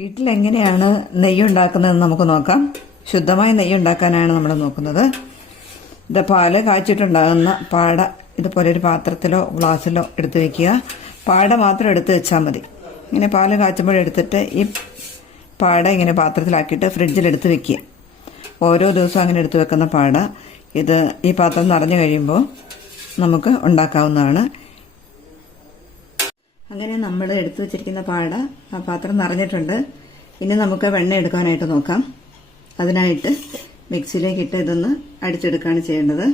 വീട്ടിലെങ്ങനെയാണ് നെയ്യ് ഉണ്ടാക്കുന്നതെന്ന് നമുക്ക് നോക്കാം. ശുദ്ധമായ നെയ്യ് ഉണ്ടാക്കാനാണ് നമ്മൾ നോക്കുന്നത്. ഇത് പാല് കാച്ചിട്ടുണ്ടാകുന്ന പാട ഇതുപോലെ ഒരു പാത്രത്തിലോ ഗ്ലാസ്സിലോ എടുത്ത് വെക്കുക. പാട മാത്രം എടുത്ത് വെച്ചാൽ മതി. ഇങ്ങനെ പാല് കാച്ചുമ്പോഴെടുത്തിട്ട് ഈ പാട ഇങ്ങനെ പാത്രത്തിലാക്കിയിട്ട് ഫ്രിഡ്ജിലെടുത്ത് വെക്കുക. ഓരോ ദിവസവും അങ്ങനെ എടുത്ത് വെക്കുന്ന പാട ഇത് ഈ പാത്രം നിറഞ്ഞു കഴിയുമ്പോൾ നമുക്ക് ഉണ്ടാക്കാവുന്നതാണ്. അങ്ങനെ നമ്മൾ എടുത്തു വെച്ചിരിക്കുന്ന പാട ആ പാത്രം നിറഞ്ഞിട്ടുണ്ട്. ഇനി നമുക്ക് വെണ്ണ എടുക്കാനായിട്ട് നോക്കാം. അതിനായിട്ട് മിക്സിയിലേക്ക് ഇട്ട് ഇതൊന്ന് അടിച്ചെടുക്കുകയാണ് ചെയ്യേണ്ടത്.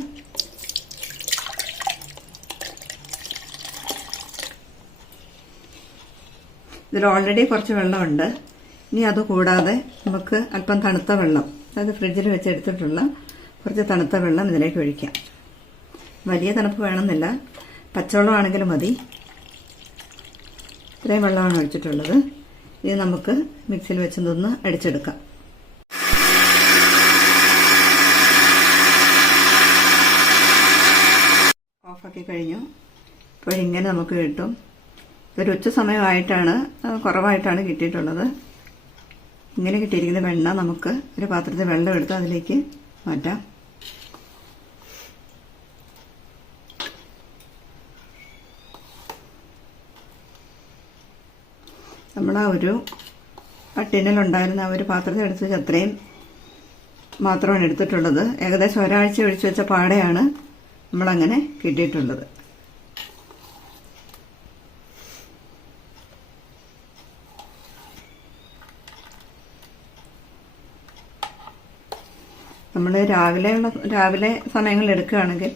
ഇതിൽ ഓൾറെഡി കുറച്ച് വെള്ളമുണ്ട്. ഇനി അതുകൂടാതെ നമുക്ക് അല്പം തണുത്ത വെള്ളം, അതായത് ഫ്രിഡ്ജിൽ വെച്ച് എടുത്തിട്ടുള്ള കുറച്ച് തണുത്ത വെള്ളം ഇതിലേക്ക് ഒഴിക്കാം. വലിയ തണുപ്പ് വേണമെന്നില്ല, പച്ചവെള്ളമാണെങ്കിലും മതി. ഇത്രയും വെള്ളമാണ് ഒഴിച്ചിട്ടുള്ളത്. ഇത് നമുക്ക് മിക്സിയിൽ വെച്ചൊന്ന് അടിച്ചെടുക്കാം. ഓഫാക്കി കഴിഞ്ഞു. ഇപ്പോഴിങ്ങനെ നമുക്ക് കിട്ടും. ഇതൊരു ഉച്ച സമയമായിട്ടാണ്, കുറവായിട്ടാണ് കിട്ടിയിട്ടുള്ളത്. ഇങ്ങനെ കിട്ടിയിരിക്കുന്ന വെണ്ണ നമുക്ക് ഒരു പാത്രത്തിൽ വെള്ളം എടുത്ത് അതിലേക്ക് മാറ്റാം. നമ്മൾ ആ ഒരു ടിന്നിലുണ്ടായിരുന്ന ആ ഒരു പാത്രത്തിൽ എടുത്ത് വെച്ച് അത്രയും മാത്രമാണ് എടുത്തിട്ടുള്ളത്. ഏകദേശം ഒരാഴ്ച ഒഴിച്ചു വെച്ച പാടയാണ് നമ്മളങ്ങനെ കിട്ടിയിട്ടുള്ളത്. നമ്മൾ രാവിലെ സമയങ്ങളിൽ എടുക്കുകയാണെങ്കിൽ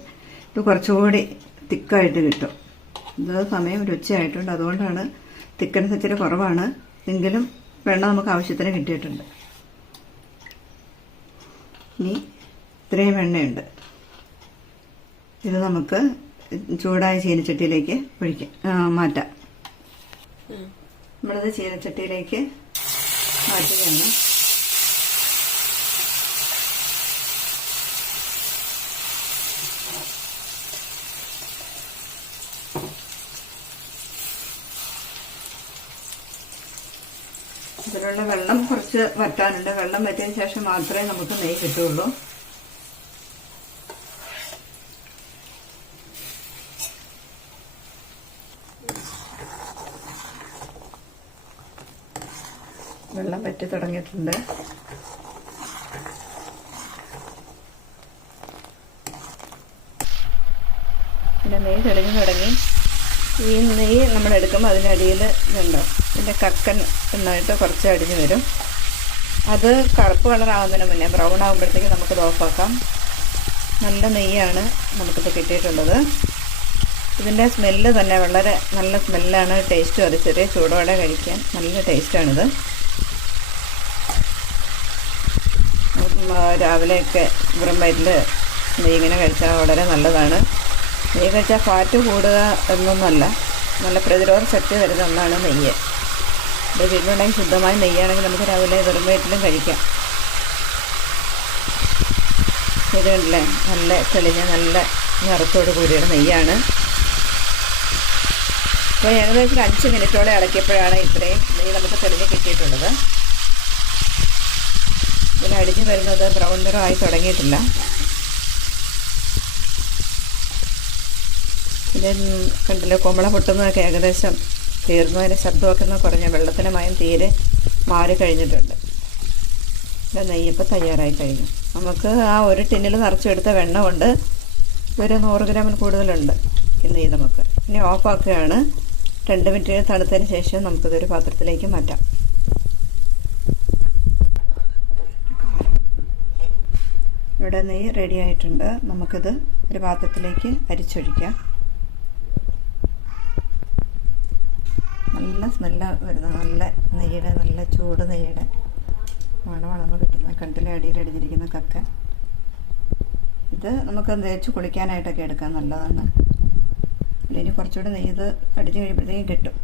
ഇത് കുറച്ചുകൂടി തിക്കായിട്ട് കിട്ടും. ഇത് സമയം ഒരു ഉച്ചയായിട്ടുണ്ട്, അതുകൊണ്ടാണ് തിക്കൻസ് ഇച്ചിരി കുറവാണ്. എങ്കിലും വെണ്ണ നമുക്ക് ആവശ്യത്തിന് കിട്ടിയിട്ടുണ്ട്. ഇനി ഇത്രയും വെണ്ണയുണ്ട്. ഇത് നമുക്ക് ചൂടായ ചീനച്ചട്ടിയിലേക്ക് മാറ്റാം. നമ്മളിത് ചീനച്ചട്ടിയിലേക്ക് മാറ്റുകയാണ്. ഇതിലുള്ള വെള്ളം കുറച്ച് വറ്റാനുണ്ട്. വെള്ളം വറ്റിയതിന് ശേഷം മാത്രമേ നമുക്ക് നെയ്യ് കിട്ടുള്ളൂ. വെള്ളം വറ്റി തുടങ്ങിയിട്ടുണ്ട്. പിന്നെ നെയ്യ് തെളിഞ്ഞു തുടങ്ങി. ഈ നെയ്യ് നമ്മൾ എടുക്കുമ്പോൾ അതിൻ്റെ അടിയിൽ ഇതുണ്ടോ, ഇതിൻ്റെ കക്കൻ എന്നായിട്ട് കുറച്ച് അടിഞ്ഞ് വരും. അത് കറുപ്പ് കളറാകുന്നതിന് മുന്നേ ബ്രൗൺ ആകുമ്പോഴത്തേക്ക് നമുക്കത് ഓഫാക്കാം. നല്ല നെയ്യാണ് നമുക്കിപ്പോൾ കിട്ടിയിട്ടുള്ളത്. ഇതിൻ്റെ സ്മെല്ല് തന്നെ വളരെ നല്ല സ്മെല്ലാണ്. ടേസ്റ്റും അത് ചെറിയ ചൂടോടെ കഴിക്കാൻ നല്ല ടേസ്റ്റാണിത്. രാവിലെയൊക്കെ വെറും വയറ്റിൽ നെയ്യ് ഇങ്ങനെ കഴിച്ചാൽ വളരെ നല്ലതാണ്. നെയ്യ് കഴിച്ചാൽ ഫാറ്റ് കൂടുക എന്നൊന്നുമല്ല, നല്ല പ്രതിരോധ ശക്തി വരുന്ന ഒന്നാണ് നെയ്യ്. ഇത് വീട്ടിലുണ്ടെങ്കിൽ ശുദ്ധമായ നെയ്യാണെങ്കിൽ നമുക്ക് രാവിലെ വെറും വയറ്റിലും കഴിക്കാം. ഇത് കണ്ടില്ലേ, നല്ല തെളിഞ്ഞ നല്ല നിറത്തോട് കൂടിയുള്ള നെയ്യാണ്. അപ്പോൾ ഏകദേശം 5 മിനിറ്റോളം ഇളക്കിയപ്പോഴാണ് ഇത്രയും നെയ്യ് നമുക്ക് തെളിഞ്ഞ് കിട്ടിയിട്ടുള്ളത്. ഇതിൽ അടിഞ്ഞു വരുന്നത് ബ്രൗൺ നിറമായി തുടങ്ങിയിട്ടില്ല. ഇത് കണ്ടില്ലേ, കുമ്പള പൊട്ടുന്നതൊക്കെ ഏകദേശം തീർന്നു. അതിൻ്റെ ശബ്ദമൊക്കെ ഒന്ന് കുറഞ്ഞ, വെള്ളത്തിൻ്റെ മയം തീരെ മാറി കഴിഞ്ഞിട്ടുണ്ട്. ഇത് നെയ്യപ്പം തയ്യാറായി കഴിഞ്ഞു. നമുക്ക് ആ ഒരു ടിന്നിൽ നിറച്ചെടുത്ത വെണ്ണ കൊണ്ട് ഒരു 100 ഗ്രാമിൽ കൂടുതലുണ്ട് ഈ നെയ്യ്. നമുക്ക് ഇനി ഓഫാക്കുകയാണ്. 2 മിനിറ്റ് തണുത്തതിന് ശേഷം നമുക്കിതൊരു പാത്രത്തിലേക്ക് മാറ്റാം. ഇവിടെ നെയ്യ് റെഡി ആയിട്ടുണ്ട്. നമുക്കിത് ഒരു പാത്രത്തിലേക്ക് അരിച്ചൊഴിക്കാം. നല്ല സ്മെല്ല് വരുന്നത്, നല്ല നെയ്യുടെ, നല്ല ചൂട് നെയ്യുടെ മണമാണ് നമുക്ക് കിട്ടുന്നത്. കണ്ടിലെ അടിയിൽ അടിഞ്ഞിരിക്കുന്ന കക്ക. ഇത് നമുക്ക് തേച്ച് കുളിക്കാനായിട്ടൊക്കെ എടുക്കാൻ നല്ലതാണ്. ഇനി കുറച്ചുകൂടി നെയ്യ് ഇത് അടിഞ്ഞ് കഴിയുമ്പോഴത്തേക്കും കിട്ടും.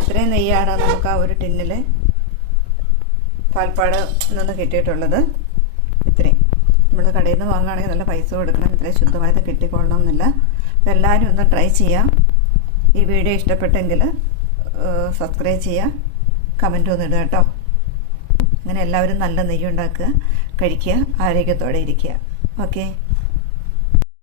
ഇത്രയും നെയ്യാണ് നമുക്ക് ആ ഒരു ടിന്നിൽ പാൽപ്പാട് നിന്ന് കിട്ടിയിട്ടുള്ളത്. ഇത്രയും നമ്മൾ കടയിൽ നിന്ന് വാങ്ങുകയാണെങ്കിൽ നല്ല പൈസ കൊടുക്കണം. ഇത്രയും ശുദ്ധമായത് കിട്ടിക്കൊള്ളണം എന്നില്ല. അപ്പോൾ എല്ലാവരും ഒന്ന് ട്രൈ ചെയ്യാം. ഈ വീഡിയോ ഇഷ്ടപ്പെട്ടെങ്കിൽ സബ്സ്ക്രൈബ് ചെയ്യുക. കമൻറ്റ് ഒന്ന് ഇടുക കേട്ടോ. അങ്ങനെ എല്ലാവരും നല്ല നെയ്യ് ഉണ്ടാക്കുക, കഴിക്കുക, ആരോഗ്യത്തോടെ ഇരിക്കുക. ഓക്കെ.